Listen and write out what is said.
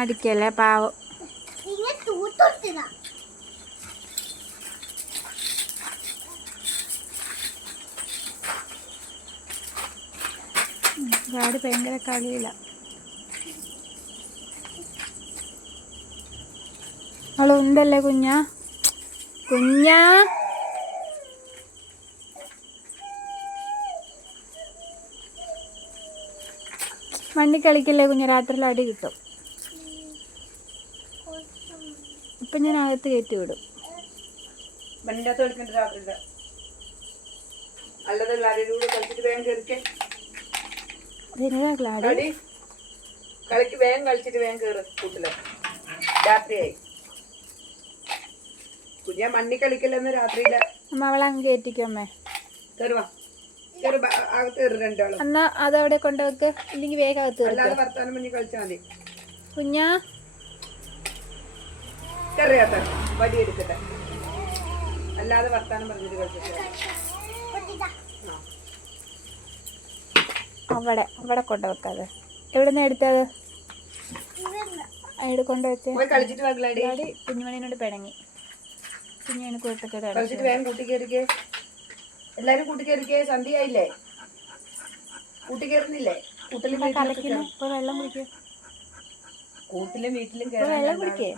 അടിക്കല്ലേ പാവം. ഗാഡി ഭയങ്കര കളിയില്ല. അവളുണ്ടല്ലേ കുഞ്ഞാ? കുഞ്ഞാ മണ്ണി കളിക്കല്ലേ കുഞ്ഞ്, രാത്രിയിൽ അടി കിട്ടും. ഇപ്പം ഞാൻ അകത്ത് കയറ്റി വിടും. കളിക്ക് വേഗം കളിച്ചിട്ട് വേഗം കേറ് കൂട്ടില്. രാത്രിയായി കുഞ്ഞാ മണ്ണി കളിക്കല്ലെന്ന് രാത്രിയില്. അമ്മ അവളെ അങ്ങ് കയറ്റിക്കോ അമ്മേ. കേറുവാ അകത്ത് കയറി രണ്ടാളും. എന്നാ അതവിടെ കൊണ്ടുവെക്ക്, ഇല്ലെങ്കിൽ വേഗം അകത്ത് അല്ലാതെ വർത്താനം മഞ്ഞ് കളിച്ചാൽ മതി. കുഞ്ഞാ കറിയാത്ത വടി എടുക്കട്ടെ, അല്ലാതെ വർത്താനം പറഞ്ഞിട്ട് കളിച്ചിട്ട്. അവിടെ അവിടെ കൊണ്ടുവെക്കാതെ. എവിടെ നിന്ന് എടുത്തത്? അവിടെ കൊണ്ടുവെച്ചേ. കളിച്ചിട്ട് വാഗ്ലാടി. കുഞ്ഞുമണിനോട് പിണങ്ങി. കുഞ്ഞുമണി കുരുത്തക്കേട് കളിച്ചിട്ട് വേഗം കൂട്ടി കയറിക്കേ. എല്ലാരും കൂട്ടി കയറിക്കേ. സന്ധ്യയായില്ലേ? കൂട്ടി കയറുന്നില്ലേ? കൂട്ടിലും വെള്ളം കുടിക്കേ. കൂട്ടിലും വീട്ടിലും വെള്ളം കുടിക്കേ.